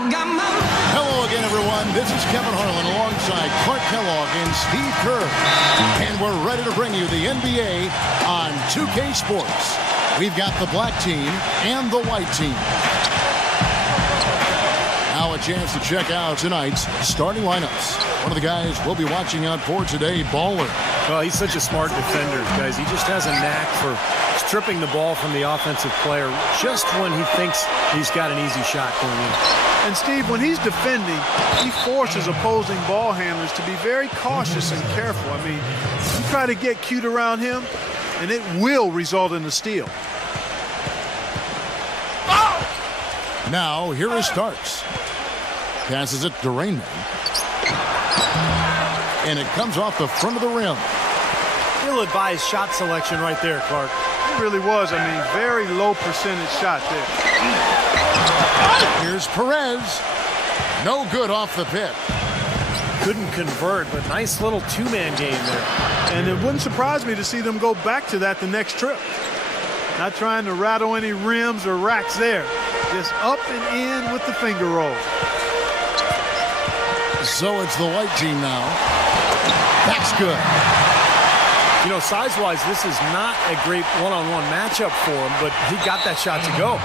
Hello again, everyone. This is Kevin Harlan alongside Clark Kellogg and Steve Kerr. And we're ready to bring you the NBA on 2K Sports. We've got the black team and the white team. Now a chance to check out tonight's starting lineups. One of the guys we'll be watching out for today, Baller. Well, he's such a smart defender, guys. He just has a knack for stripping the ball from the offensive player just when he thinks he's got an easy shot going in. And Steve, when he's defending, he forces opposing ball handlers to be very cautious and careful. I mean, you try to get cute around him, and it will result in a steal. Now, here is Starks. Passes it to Rainman. And it comes off the front of the rim. Ill-advised shot selection right there, Clark. It really was. I mean, very low percentage shot there. Here's Perez. No good off the pit. Couldn't convert, but nice little two-man game there. And it wouldn't surprise me to see them go back to that the next trip. Not trying to rattle any rims or racks there. Just up and in with the finger roll. So it's the white team now. That's good. You know, size-wise, this is not a great one-on-one matchup for him, but he got that shot to go.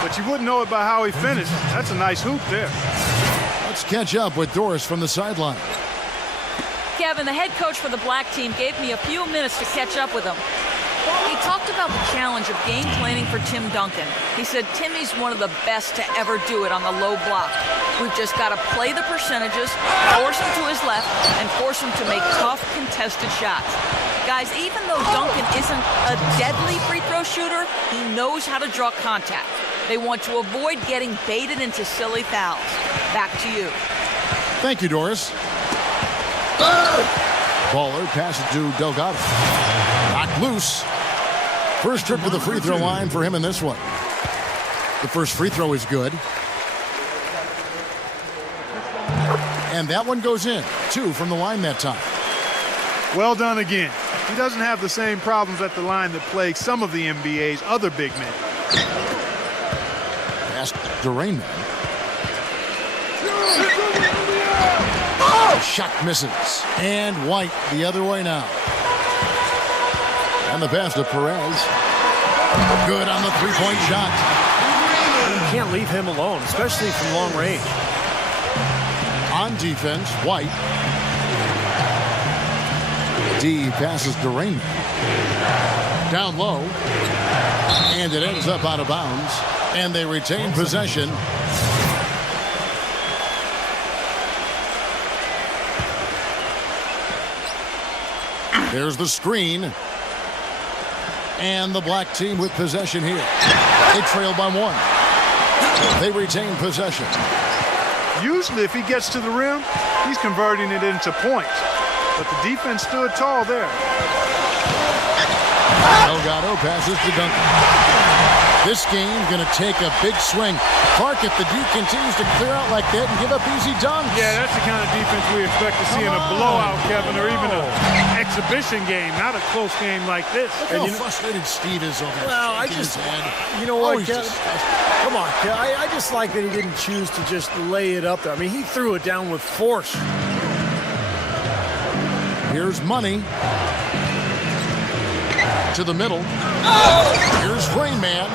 But you wouldn't know it by how he finished. That's a nice hoop there. Let's catch up with Doris from the sideline. Kevin, the head coach for the black team gave me a few minutes to catch up with him. He talked about the challenge of game planning for Tim Duncan. He said Timmy's one of the best to ever do it on the low block. We've just got to play the percentages, force him to his left, and force him to make tough, contested shots. Guys, even though Duncan isn't a deadly free throw shooter, he knows how to draw contact. They want to avoid getting baited into silly fouls. Back to you. Thank you, Doris. Baller passes to Delgado. Knocked loose. First trip to the free throw line for him in this one. The first free throw is good. And that one goes in. 2 from the line that time. Well done again. He doesn't have the same problems at the line that plague some of the NBA's other big men. Pass to Rainman. Shot misses. And White the other way now. And the pass to Perez. Good on the three-point shot. You can't leave him alone, especially from long range. On defense, White. D passes to Rainman. Down low. And it ends up out of bounds. And they retain possession. There's the screen. And the black team with possession here. They trail by 1. They retain possession. Usually if he gets to the rim, he's converting it into points. But the defense stood tall there. Delgado passes to Duncan. This game's going to take a big swing. Clark, if the D continues to clear out like that and give up easy dunks. Yeah, that's the kind of defense we expect to see in a blowout, Kevin, or even an exhibition game, not a close game like this. Look how frustrated Steve is over there. Well, you know what, come on, I just like that he didn't choose to just lay it up there. I mean, he threw it down with force. Here's Money. To the middle. Here's Rainman.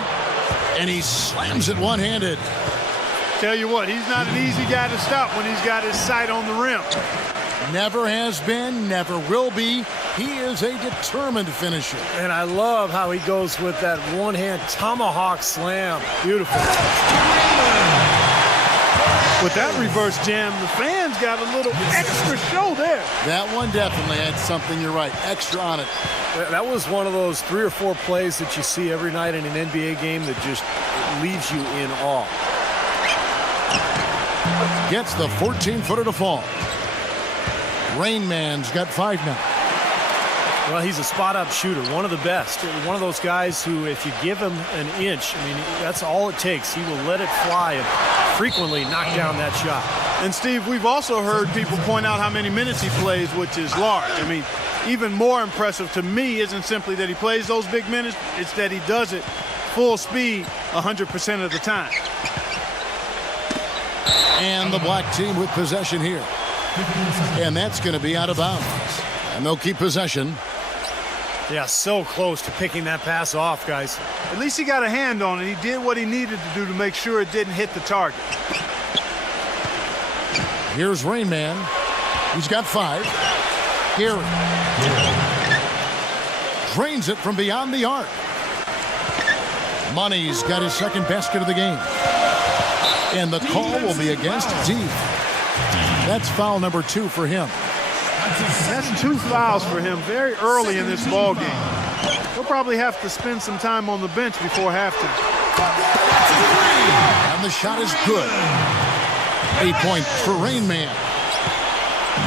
And he slams it one-handed. Tell you what, he's not an easy guy to stop when he's got his sight on the rim. Never has been, never will be. He is a determined finisher. And I love how he goes with that one-hand tomahawk slam. Beautiful. With that reverse jam, the fans got a little extra show there. That one definitely had something, you're right, extra on it. That was one of those 3 or 4 plays that you see every night in an NBA game that just leaves you in awe. Gets the 14-footer to fall. Rainman's got 5 now. Well, he's a spot-up shooter, one of the best. One of those guys who, if you give him an inch, I mean, that's all it takes. He will let it fly and frequently knock down that shot. And, Steve, we've also heard people point out how many minutes he plays, which is large. I mean, even more impressive to me isn't simply that he plays those big minutes, it's that he does it full speed 100% of the time. And the black team with possession here. And that's going to be out of bounds. And they'll keep possession. Yeah, so close to picking that pass off, guys. At least he got a hand on it. He did what he needed to do to make sure it didn't hit the target. Here's Rain Man. He's got 5. Gary drains it from beyond the arc. Money's got his second basket of the game. And the call will be against D. That's foul number 2 for him. That's 2 fouls for him very early in this ball game. He'll probably have to spend some time on the bench before halftime. And the shot is good. 8 points for Rain Man.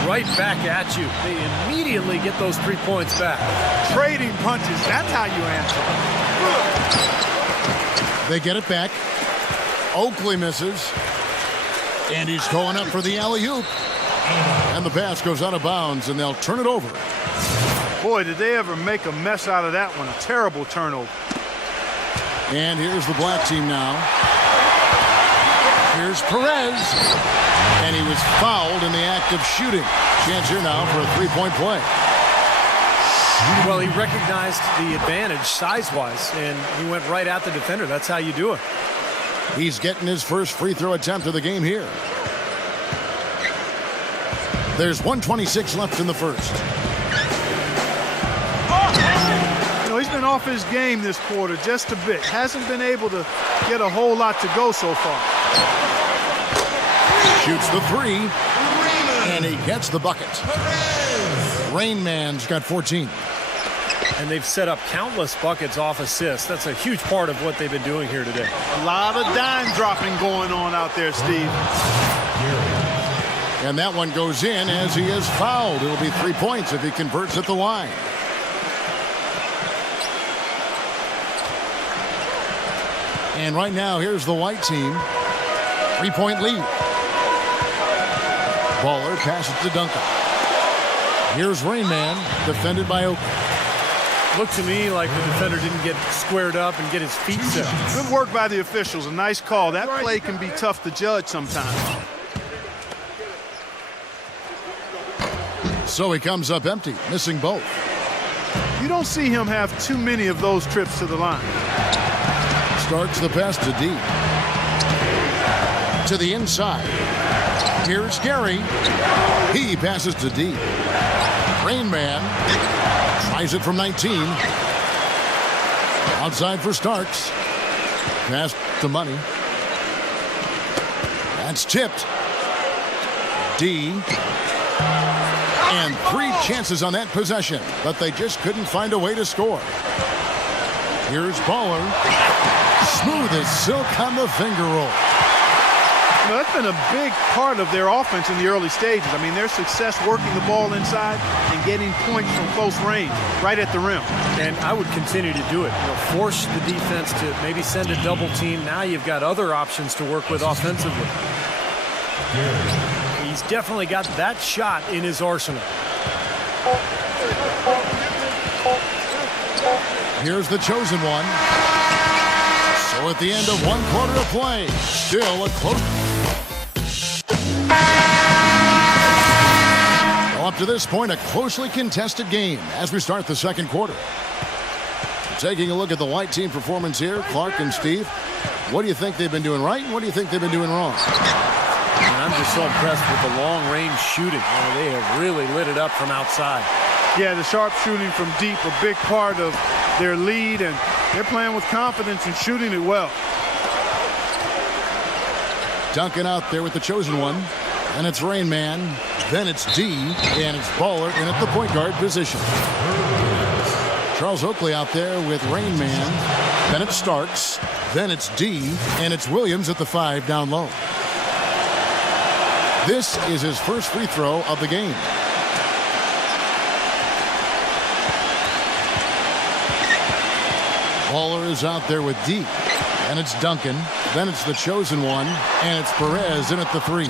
Right back at you. They immediately get those 3 points back. Trading punches, that's how you answer. They get it back. Oakley misses. And he's going up for the alley-oop. And the pass goes out of bounds, and they'll turn it over. Boy, did they ever make a mess out of that one. A terrible turnover. And here's the black team now. Here's Perez. And he was fouled in the act of shooting. Chance here now for a 3-point play. Well, he recognized the advantage size-wise, and he went right at the defender. That's how you do it. He's getting his first free throw attempt of the game here. There's 1:26 left in the first. You know, he's been off his game this quarter just a bit. Hasn't been able to get a whole lot to go so far. Shoots the 3. And he gets the bucket. Rain Man's got 14. And they've set up countless buckets off assists. That's a huge part of what they've been doing here today. A lot of dime dropping going on out there, Steve. And that one goes in as he is fouled. It'll be 3 points if he converts at the line. And right now, here's the white team. 3-point lead. Baller passes to Duncan. Here's Rain Man, defended by Oakley. Looked to me like the defender didn't get squared up and get his feet set. Good work by the officials. A nice call. That play can be tough to judge sometimes. So he comes up empty, missing both. You don't see him have too many of those trips to the line. Starts the pass to D. To the inside. Here's Gary. He passes to D. Rain Man tries it from 19. Outside for Starks. Pass to Money. That's tipped. D. And 3 chances on that possession, but they just couldn't find a way to score. Here's Baller. Smooth as silk on the finger roll. You know, that's been a big part of their offense in the early stages. I mean, their success working the ball inside and getting points from close range, right at the rim. And I would continue to do it. You know, force the defense to maybe send a double team. Now you've got other options to work with offensively. He's definitely got that shot in his arsenal. Here's the chosen one. So at the end of 1 quarter of play, still a close. Well, up to this point, a closely contested game as we start the second quarter. Taking a look at the white team performance here, Clark and Steve. What do you think they've been doing right, and what do you think they've been doing wrong? And I'm just so impressed with the long-range shooting. They have really lit it up from outside. Yeah, the sharp shooting from deep, a big part of their lead, and they're playing with confidence and shooting it well. Duncan out there with the chosen one, and it's Rain Man. Then it's D, and it's Baller in at the point guard position. Charles Oakley out there with Rain Man. Then it Starks. Then it's D, and it's Williams at the 5 down low. This is his first free throw of the game. Baller is out there with D, and it's Duncan. Then it's the chosen one, and it's Perez in at the 3.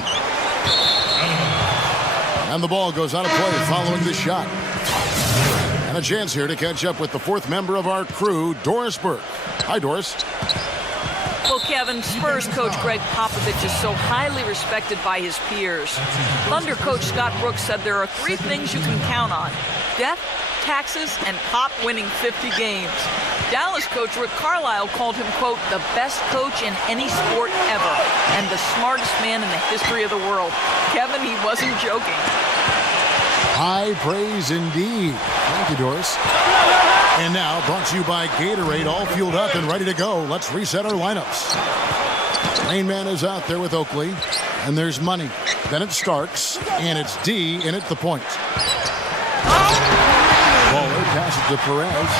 And the ball goes out of play following the shot. And a chance here to catch up with the 4th member of our crew, Doris Burke. Hi, Doris. Well, Kevin, Spurs coach Greg Popovich is so highly respected by his peers. Thunder coach Scott Brooks said there are 3 things you can count on: death, taxes, and Pop winning 50 games. Dallas coach Rick Carlisle called him, quote, the best coach in any sport ever and the smartest man in the history of the world. Kevin, he wasn't joking. High praise indeed. Thank you, Doris. And now, brought to you by Gatorade, all fueled up and ready to go. Let's reset our lineups. Rain Man is out there with Oakley, and there's Money. Then it's Starks, and it's D in at the point. Waller passes to Perez.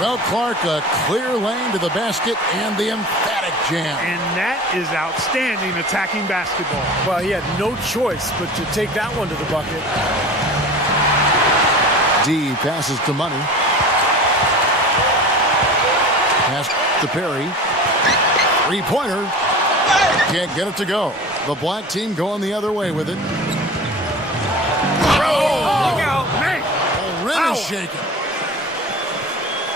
Well, Clark, a clear lane to the basket and the emphatic jam. And that is outstanding attacking basketball. Well, he had no choice but to take that one to the bucket. D passes to Money. Pass to Perry. 3-pointer. Can't get it to go. The black team going the other way with it. Look out, man. The rim is shaking.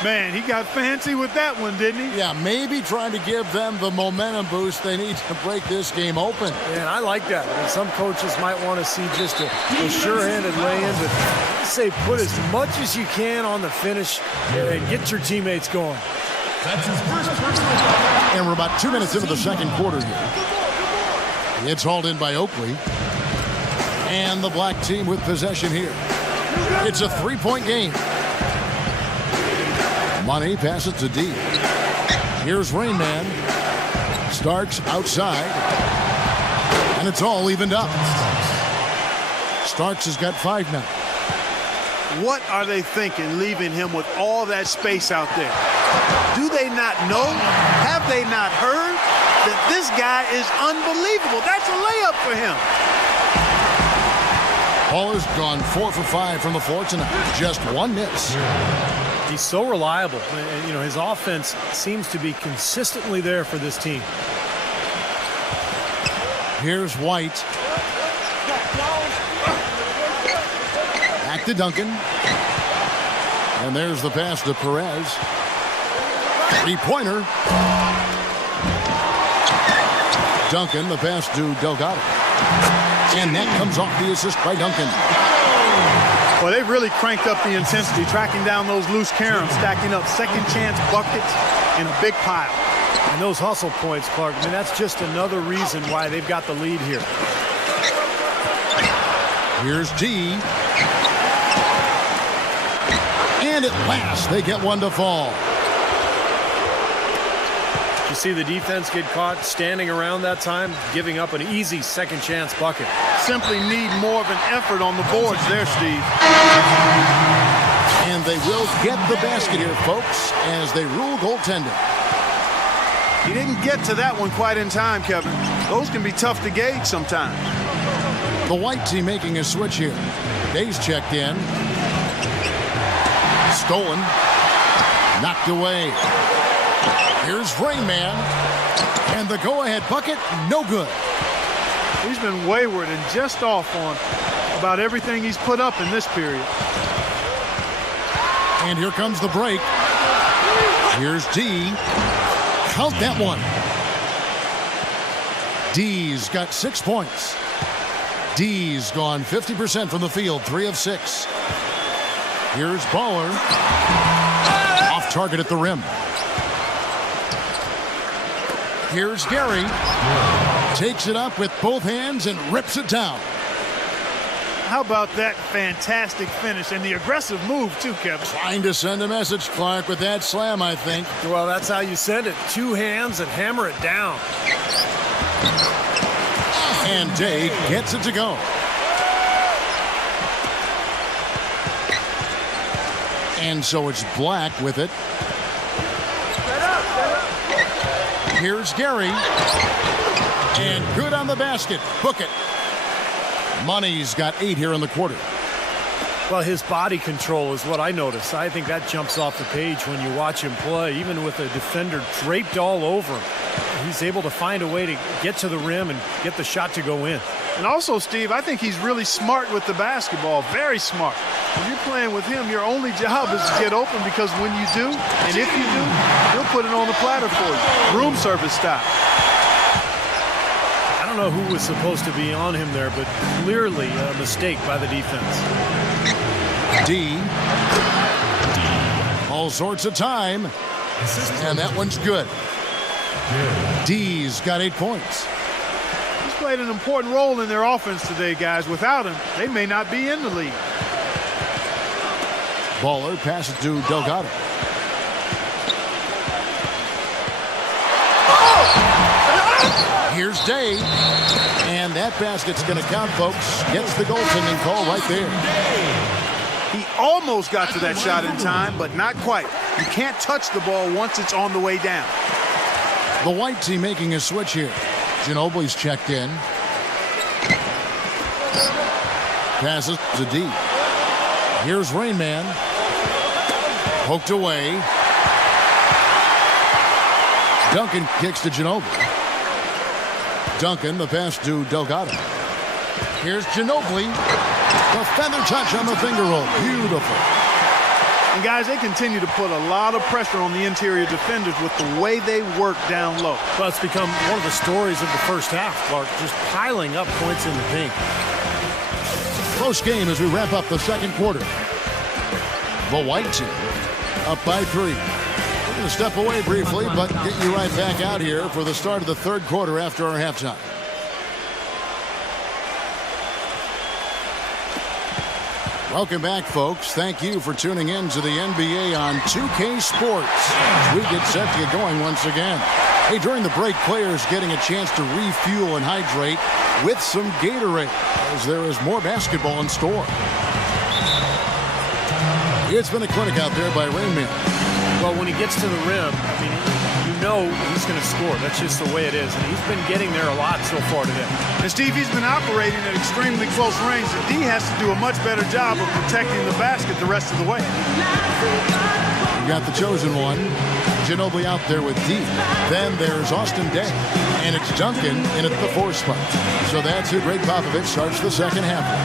Man, he got fancy with that one, didn't he? Yeah, maybe trying to give them the momentum boost they need to break this game open. And I like that. I mean, some coaches might want to see just a sure-handed lay-in, but I say put as much as you can on the finish and get your teammates going. That's his first personal. And we're about 2 minutes into the second quarter here. It's hauled in by Oakley. And the black team with possession here. It's a 3-point game. Money passes to D. Here's Rain Man. Starks outside. And it's all evened up. Starks has got 5 now. What are they thinking leaving him with all that space out there? Do they not know? Have they not heard that this guy is unbelievable? That's a layup for him. Baller's gone 4 for 5 from the floor tonight. Just 1 miss. He's so reliable. And, you know, his offense seems to be consistently there for this team. Here's White. Back to Duncan. And there's the pass to Perez. 3-pointer. Duncan, the pass to Delgado. And that comes off the assist by Duncan. Well, they've really cranked up the intensity, tracking down those loose caroms, stacking up second chance buckets in a big pile. And those hustle points, Clark, I mean, that's just another reason why they've got the lead here. Here's D. And at last, they get one to fall. You see the defense get caught standing around that time, giving up an easy second chance bucket. Simply need more of an effort on the boards there, Steve. And they will get the basket here, folks, as they rule goaltending. He didn't get to that one quite in time, Kevin. Those can be tough to gauge sometimes. The white team making a switch here. Day's checked in. Stolen. Knocked away. Here's Rain Man. And the go-ahead bucket, no good. He's been wayward and just off on about everything he's put up in this period. And here comes the break. Here's D. Count that one. D's got 6 points. D's gone 50% from the field, 3 of 6. Here's Baller. Off target at the rim. Here's Gary. Takes it up with both hands and rips it down. How about that fantastic finish and the aggressive move, too, Kevin? Trying to send a message, Clark, with that slam, I think. Well, that's how you send it. 2 hands and hammer it down. And Day gets it to go. And so it's Black with it. Here's Gary. And good on the basket. Book it. Money's got 8 here in the quarter. Well, his body control is what I notice. I think that jumps off the page when you watch him play. Even with a defender draped all over him, he's able to find a way to get to the rim and get the shot to go in. And also, Steve, I think he's really smart with the basketball, very smart. When you're playing with him, your only job is to get open, because when you do, and if you do, he'll put it on the platter for you. Room service style. I don't know who was supposed to be on him there, but clearly a mistake by the defense. D. All sorts of time. And that one's good. D's got 8 points. He's played an important role in their offense today, guys. Without him, they may not be in the league. Baller passes to Delgado. Here's Day. And that basket's going to count, folks. Gets the goaltending call right there. He almost got to that shot in time, but not quite. You can't touch the ball once it's on the way down. The white team making a switch here. Ginobili's checked in. Passes to D. Here's Rain Man. Poked away. Duncan kicks to Ginobili. Duncan, the pass to Delgado. Here's Ginobili. The feather touch on the finger roll. Beautiful. And guys, they continue to put a lot of pressure on the interior defenders with the way they work down low. Well, it's become one of the stories of the first half, Clark, just piling up points in the paint. Close game as we wrap up the second quarter. The white team up by 3. We're going to step away briefly, but get you right back out here for the start of the third quarter after our halftime. Welcome back, folks. Thank you for tuning in to the NBA on 2K Sports as we get set to get going once again. Hey, during the break, players getting a chance to refuel and hydrate with some Gatorade as there is more basketball in store. It's been a clinic out there by Rain Man. Well, when he gets to the rim, I mean, you know he's going to score. That's just the way it is. And he's been getting there a lot so far today. And Steve, he's been operating at extremely close range. And D has to do a much better job of protecting the basket the rest of the way. You got the chosen one. Ginobili out there with D. Then there's Austin Day. And it's Duncan in at the 4 spot. So that's who Greg Popovich starts the second half with.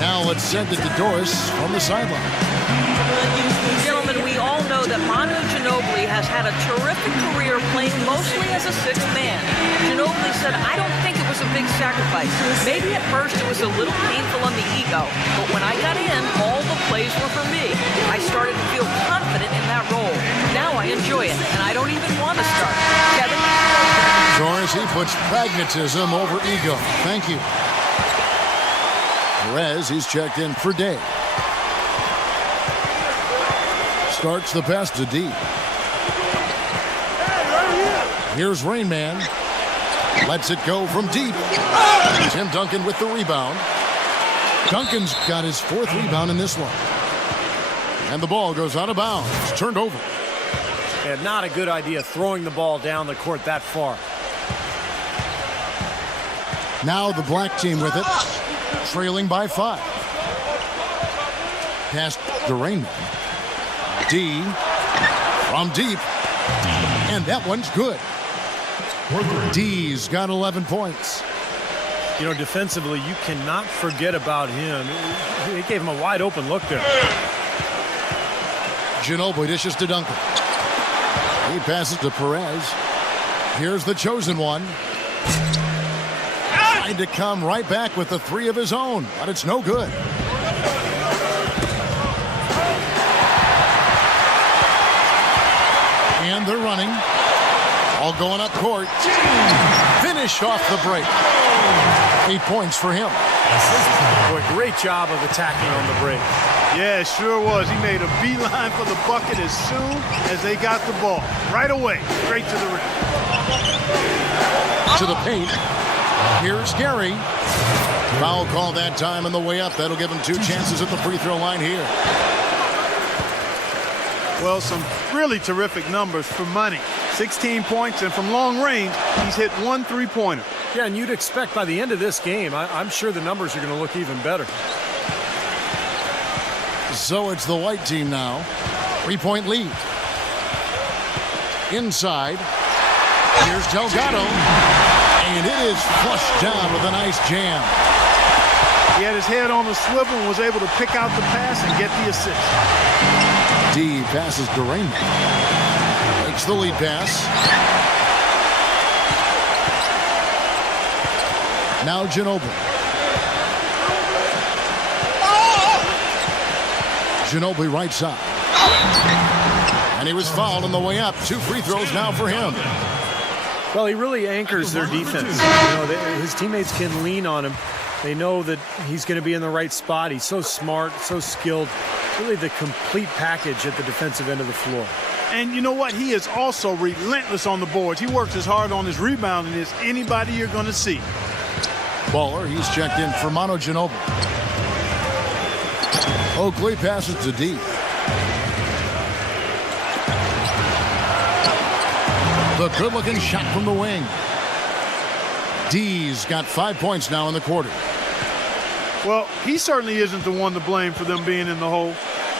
Now let's send it to Doris on the sideline. Gentlemen, we all know that Manu Ginobili has had a terrific career playing mostly as a sixth man. Ginobili said, I don't think it was a big sacrifice. Maybe at first it was a little painful on the ego, but when I got in, all the plays were for me. I started to feel confident in that role. Now I enjoy it, and I don't even want to start. Kevin? Doris, he puts pragmatism over ego. Thank you. Perez, he's checked in for Day. Starts the pass to D. Here's Rain Man. Lets it go from deep. Tim Duncan with the rebound. Duncan's got his 4th rebound in this one. And the ball goes out of bounds. It's turned over. And not a good idea throwing the ball down the court that far. Now the black team with it. Trailing by 5. Pass to Rain Man. D from deep. And that one's good. D's got 11 points. You know, defensively, you cannot forget about him. He gave him a wide open look there. Ginobili dishes to Duncan. He passes to Perez. Here's the chosen one. Trying to come right back with the 3 of his own, but it's no good. And they're running. All going up court. Finish off the break. 8 points for him. Boy, great job of attacking on the break. Yeah, it sure was. He made a beeline for the bucket as soon as they got the ball. Right away, straight to the rim. To the paint. Here's Gary. Foul call that time on the way up. That'll give him 2 chances at the free throw line here. Well, some really terrific numbers for money. 16 points, and from long range, he's hit 1 3-pointer. Yeah, and you'd expect by the end of this game, I'm sure the numbers are going to look even better. So it's the white team now. 3-point lead. Inside. Here's Delgado. A And it is flushed down with a nice jam. He had his head on the swivel and was able to pick out the pass and get the assist. D passes to Rainman. Makes the lead pass. Now Ginobili. Ginobili right side. And he was fouled on the way up. 2 free throws now for him. Well, he really anchors their defense. His teammates can lean on him. They know that he's going to be in the right spot. He's so smart, so skilled. Really the complete package at the defensive end of the floor. And you know what? He is also relentless on the boards. He works as hard on his rebounding as anybody you're going to see. Baller, he's checked in for Manu Ginobili. Oakley passes to D. The good-looking shot from the wing. D's got 5 points now in the quarter. Well, he certainly isn't the one to blame for them being in the hole.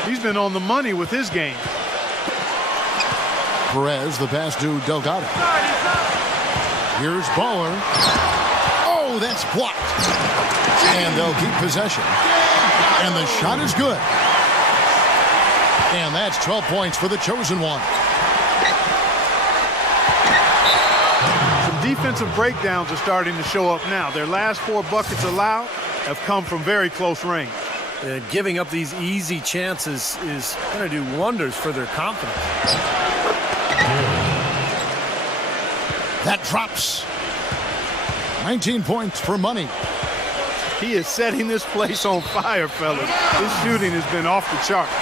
He's been on the money with his game. Perez, the pass to Delgado. Here's Baller. Oh, that's blocked. And they'll keep possession. And the shot is good. And that's 12 points for the chosen one. Some defensive breakdowns are starting to show up now. Their last 4 buckets allowed have come from very close range. Giving up these easy chances is going to do wonders for their confidence. That drops. 19 points for Money. He is setting this place on fire, fellas. His shooting has been off the charts.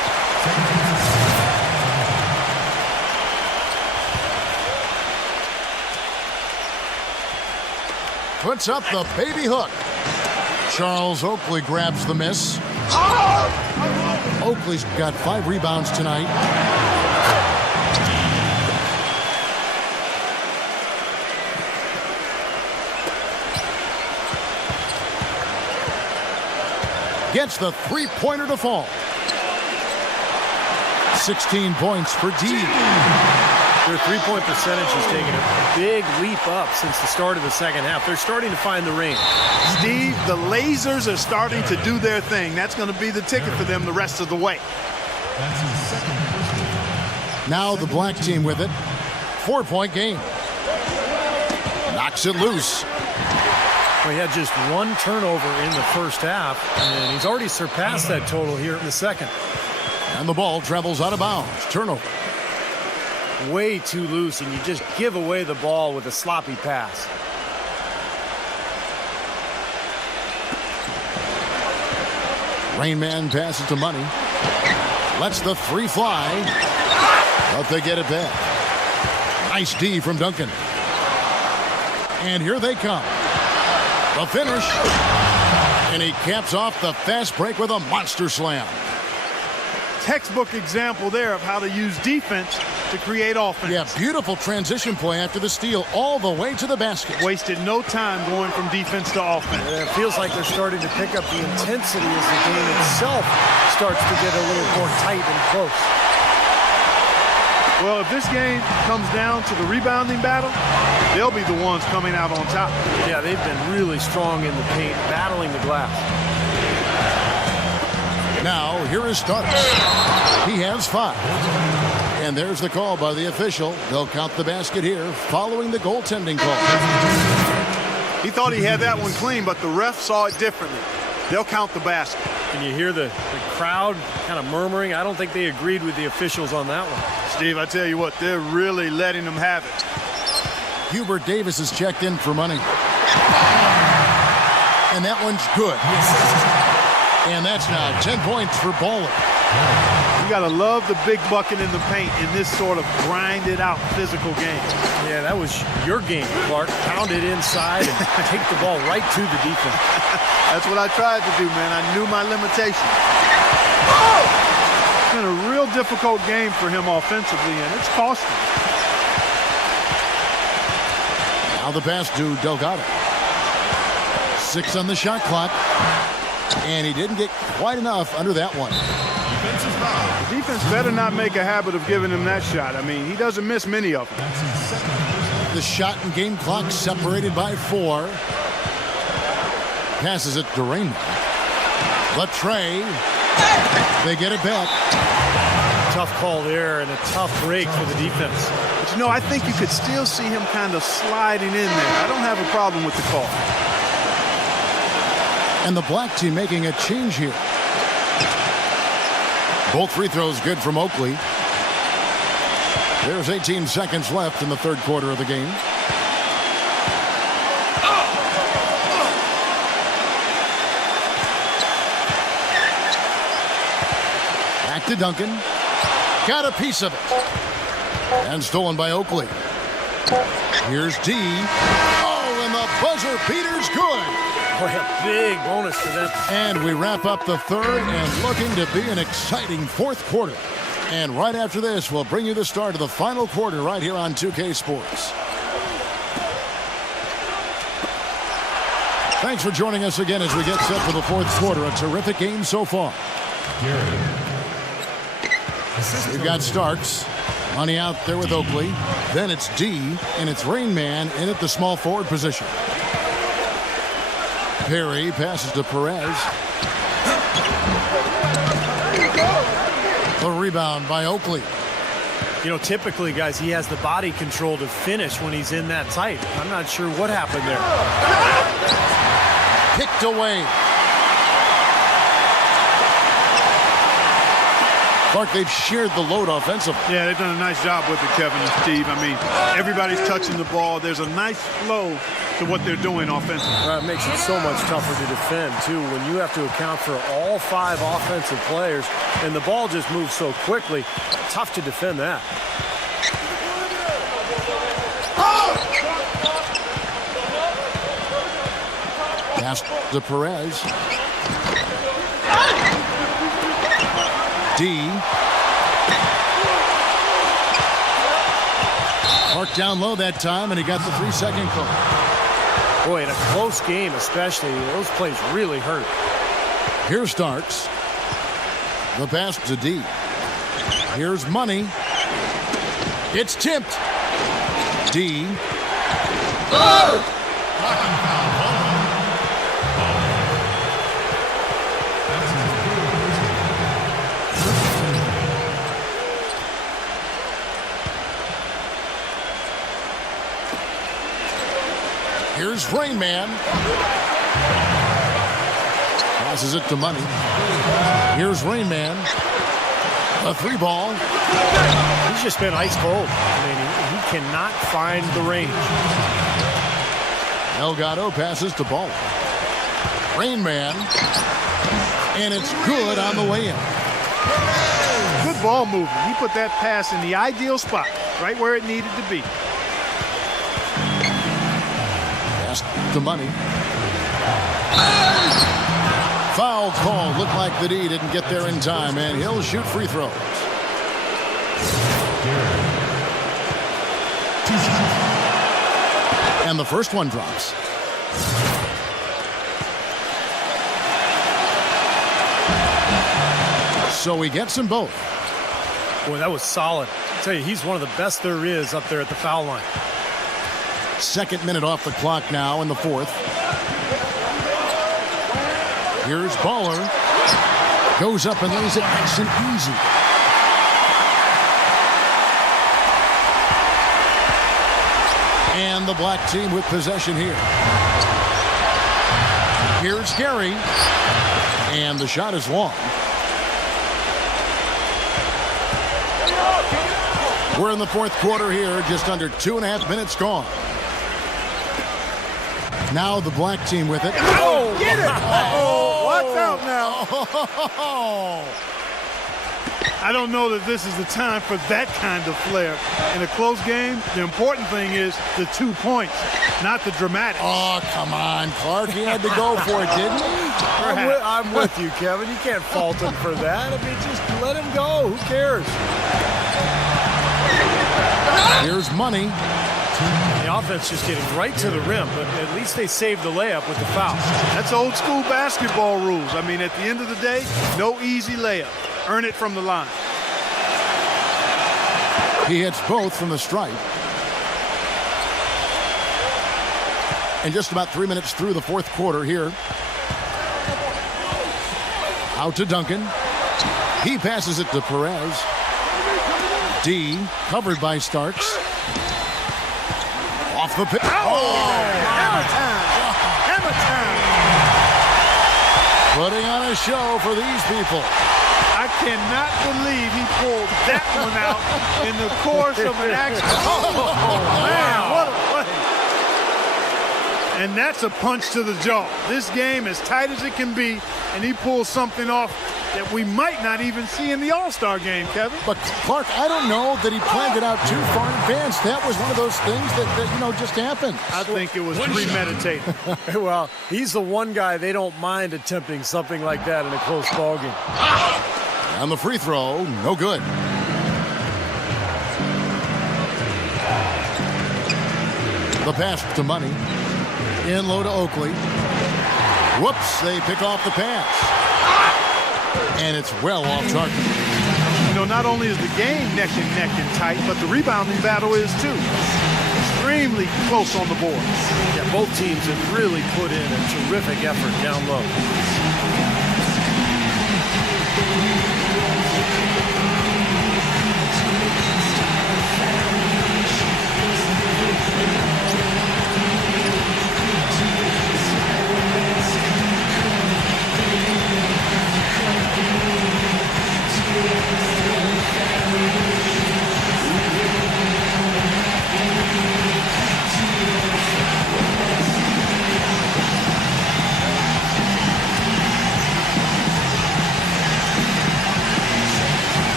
Puts up the baby hook. Charles Oakley grabs the miss. Oakley's got 5 rebounds tonight. Gets the 3-pointer to fall. 16 points for D. Their 3-point percentage has taken a big leap up since the start of the second half. They're starting to find the range. Steve, the lasers are starting to do their thing. That's going to be the ticket for them the rest of the way. That's his second personal. Now the black team with it. 4-point game. Knocks it loose. Well, he had just 1 turnover in the first half, and he's already surpassed that total here in the second. And the ball travels out of bounds. Turnover. Way too loose, and you just give away the ball with a sloppy pass. Rainman passes to Money. Lets the 3 fly. But they get it back. Nice D from Duncan. And here they come. The finish. And he caps off the fast break with a monster slam. Textbook example there of how to use defense to create offense. Yeah, beautiful transition play after the steal all the way to the basket. Wasted no time going from defense to offense. It feels like they're starting to pick up the intensity as the game itself starts to get a little more tight and close. Well, if this game comes down to the rebounding battle, they'll be the ones coming out on top. Yeah, they've been really strong in the paint, battling the glass. Now, here is Starks. He has 5. And there's the call by the official. They'll count the basket here following the goaltending call. He thought he had that one clean, but the ref saw it differently. They'll count the basket. Can you hear the crowd kind of murmuring? I don't think they agreed with the officials on that one. Steve, I tell you what, they're really letting them have it. Hubert Davis is checked in for Money. And that one's good. And that's now 10 points for Baller. You got to love the big bucket in the paint in this sort of grinded-out physical game. Yeah, that was your game, Clark. Pound it inside and take the ball right to the defense. That's what I tried to do, man. I knew my limitations. It's been a real difficult game for him offensively, and it's cost him. Now the pass to Delgado. 6 on the shot clock. And he didn't get quite enough under that one. Defensive foul. The defense better not make a habit of giving him that shot. I mean, he doesn't miss many of them. That's his second personal the shot and game clock separated by 4. Passes it to Raymond. Latrey. They get it back. Tough call there and a tough break for the defense. But you know, I think you could still see him kind of sliding in there. I don't have a problem with the call. And the black team making a change here. Both free throws good from Oakley. There's 18 seconds left in the third quarter of the game. Back to Duncan. Got a piece of it. And stolen by Oakley. Here's D. Oh, and the buzzer beater's good. Boy, a big bonus for them. And we wrap up the third and looking to be an exciting fourth quarter. And right after this, we'll bring you the start of the final quarter right here on 2K Sports. Thanks for joining us again as we get set for the fourth quarter. A terrific game so far. We've got Starks. Money out there with Oakley. Then it's D, and it's Rain Man in at the small forward position. Perry passes to Perez. The rebound by Oakley. You know, typically, guys, he has the body control to finish when he's in that tight. I'm not sure what happened there. Kicked away. Clark, they've shared the load offensively. Yeah, they've done a nice job with it, Kevin and Steve. I mean, everybody's touching the ball. There's a nice flow to what they're doing offensively. It makes it so much tougher to defend, too, when you have to account for all 5 offensive players, and the ball just moves so quickly. Tough to defend that. Pass to Perez. D. Marked down low that time, and he got the 3-second call. Boy, in a close game especially, those plays really hurt. Here's Starks. The pass to D. Here's Money. It's tipped. D. Blocking foul. Here's Rain Man. Passes it to Money. Here's Rain Man. A 3-ball. He's just been ice cold. I mean, he cannot find the range. Delgado passes to Ball. Rain Man. And it's good on the way in. Good ball movement. He put that pass in the ideal spot, right where it needed to be. The Money. Foul call. Looked like the D didn't get there in time, and he'll shoot free throws. And the first one drops. So he gets them both. Boy, that was solid. I tell you, he's one of the best there is up there at the foul line. Second minute off the clock now in the fourth. Here's Baller. Goes up and lays it nice and easy. And the black team with possession here. Here's Gary. And the shot is long. We're in the fourth quarter here, just under 2.5 minutes gone. Now the black team with it. Oh, get it! Oh, watch out now. Oh. I don't know that this is the time for that kind of flair. In a close game, the important thing is the 2 points, not the dramatics. Oh, come on, Clark. He had to go for it, didn't he? I'm with you, Kevin. You can't fault him for that. I mean, just let him go. Who cares? Here's Money. The offense just getting right to the rim, but at least they saved the layup with the foul. That's old school basketball rules. I mean, at the end of the day, no easy layup. Earn it from the line. He hits both from the stripe. And just about 3 minutes through the fourth quarter here. Out to Duncan. He passes it to Perez. D, covered by Starks. Off the pitch. Hammer time! Hammer time! Putting on a show for these people. I cannot believe he pulled that one out in the course of an action. Oh, man, what a play. And that's a punch to the jaw. This game as tight as it can be, and he pulls something off that we might not even see in the All-Star game, Kevin. But, Clark, I don't know that he planned it out too far in advance. That was one of those things that just happened. I think it was premeditated. Well, he's the one guy they don't mind attempting something like that in a close ball game. On the free throw, no good. The pass to Money. In low to Oakley. Whoops, they pick off the pass. And it's well off target. You know, not only is the game neck and tight, but the rebounding battle is too. Extremely close on the board. Yeah, both teams have really put in a terrific effort down low.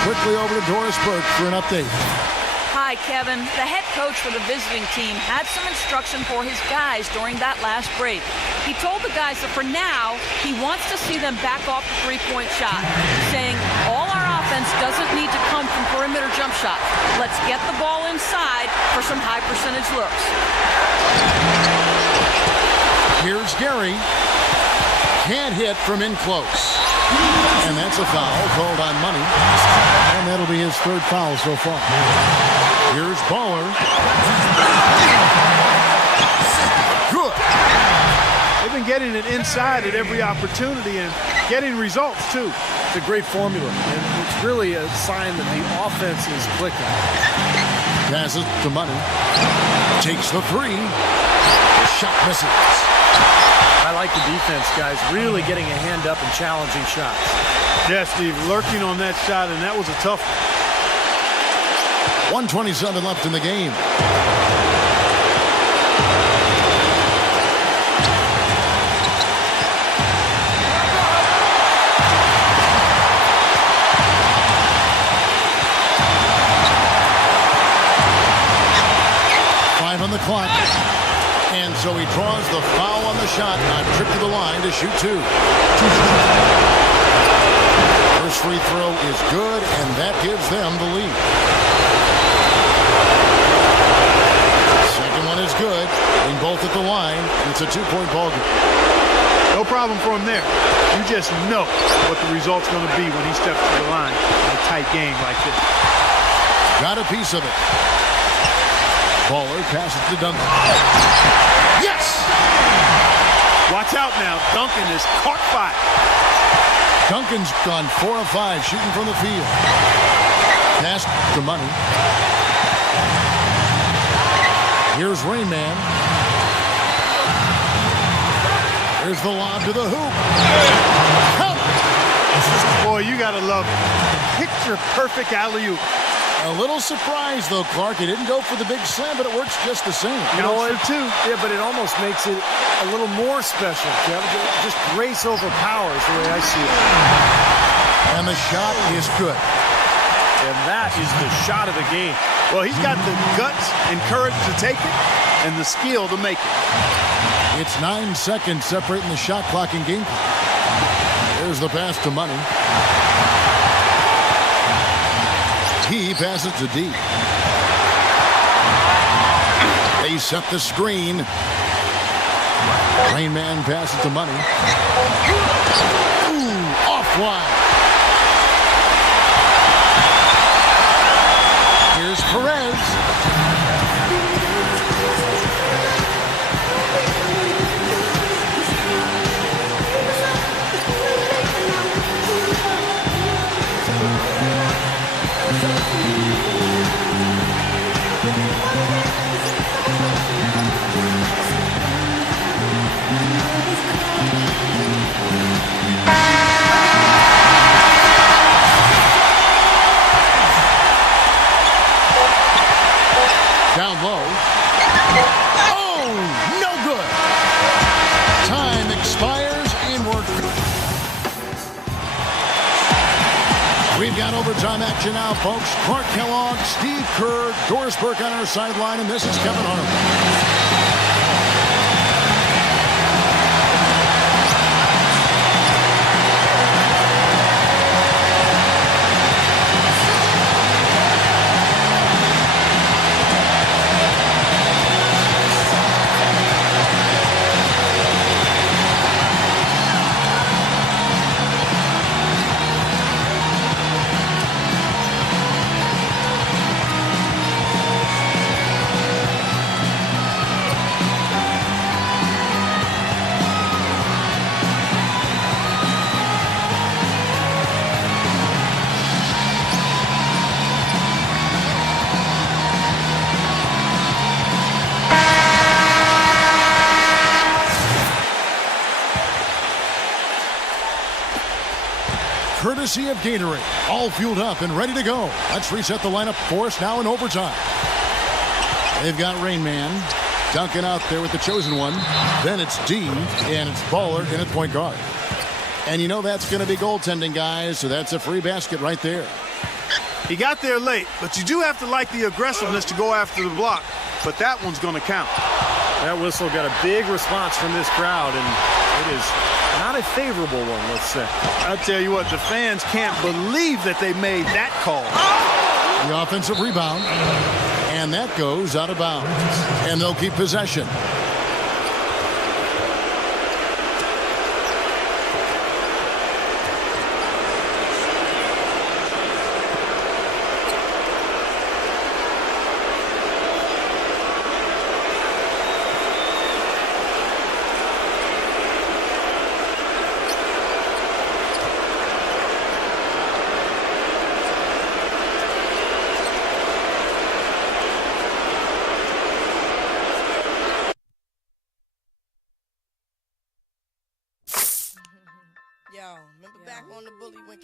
Quickly over to Doris Burke for an update. Hi, Kevin. The head coach for the visiting team had some instruction for his guys during that last break. He told the guys that for now, he wants to see them back off the three-point shot, saying all our offense doesn't need to come from perimeter jump shots. Let's get the ball inside for some high percentage looks. Here's Gary. Can't hit from in close. And that's a foul called on Money. And that'll be his third foul so far. Here's Baller. Good. They've been getting it inside at every opportunity and getting results, too. It's a great formula, and it's really a sign that the offense is clicking. Passes to Money. Takes the three. The shot misses. I like the defense, guys, really getting a hand up and challenging shots. Yeah, Steve, lurking on that shot, and that was a tough one. 1:27 left in the game. Five on the clock. And so he draws the foul on the shot on trip to the line to shoot two. First free throw is good, and that gives them the lead. Second one is good. Being both at the line, and it's a two-point ball game. No problem for him there. You just know what the result's going to be when he steps to the line in a tight game like this. Got a piece of it. Baller passes to Duncan. Yes! Watch out now. Duncan is caught fire. Duncan's gone 4 of 5 shooting from the field. Pass to Money. Here's Rain Man. Here's the lob to the hoop. Count. Boy, you got to love it. Picture-perfect alley-oop. A little surprised, though, Clark. He didn't go for the big slam, but it works just the same. You know what, too? Yeah, but it almost makes it a little more special, Kevin. Just grace over power is the way I see it. And the shot is good. And that is the shot of the game. Well, he's got the guts and courage to take it and the skill to make it. It's 9 seconds separating the shot clock and game clock. There's the pass to Money. He passes to D. They set the screen. Rain Man passes to Money. Ooh, off wide. Here's Perez. Down low. Oh, no good. Time expires and we've got overtime action now, folks. Clark Kellogg, Steve Kerr, Doris Burke on our sideline, and this is Kevin Harlan. Courtesy of Gatorade, all fueled up and ready to go. Let's reset the lineup for us now in overtime. They've got Rain Man, Duncan out there with the chosen one. Then it's D, and it's Baller in at point guard. And you know that's going to be goaltending, guys, so that's a free basket right there. He got there late, but you do have to like the aggressiveness to go after the block. But that one's going to count. That whistle got a big response from this crowd, and it is not a favorable one, let's say. I'll tell you what, the fans can't believe that they made that call. The offensive rebound, and that goes out of bounds. And they'll keep possession. Yo, remember back on the bully when